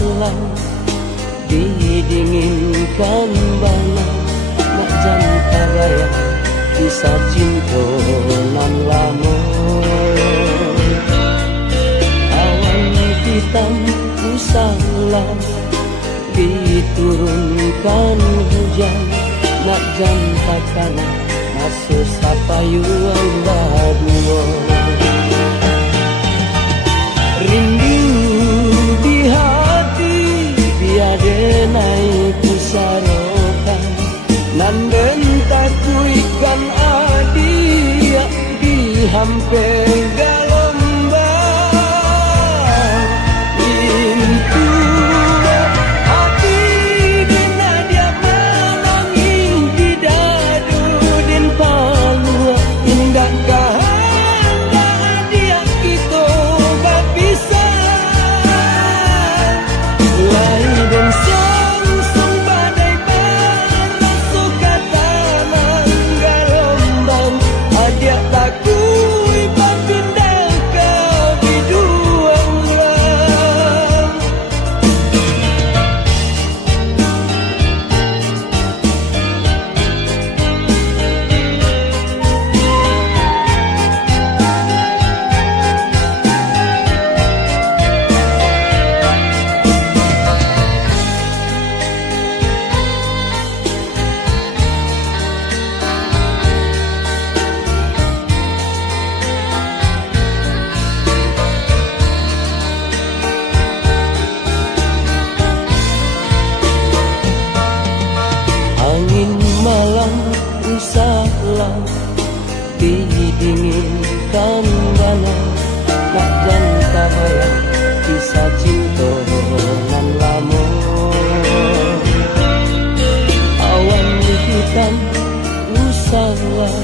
lang didinginkan bana nak jangka raya kisah cinta nan lama. Awan hitam usahlah diturunkan hujan nak jangka kanan masuk sapayuan berdua. Rindu di hati biade naik pusarokan nan bentaku ikan adia di hampir gelombang. Pintu hati dina dia menangis di dadu din palua indakkah dia kita berpisah. Lai dan sang badai berasuk kata menggelombang adia takui berpindah kau di dua ulang. Angin malam usahlah didinginkan bana nak jangka bayang kisah cinta nan lama. Awan hitam usahlah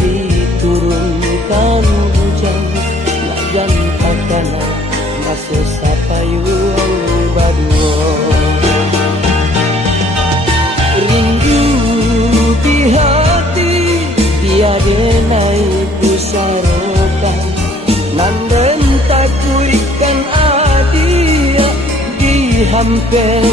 diturunkan hujan nak jangka kanan masuk sapayuan berdua. Rindu di hati biade naik pusarokan nan bentaku ikan adia di hampir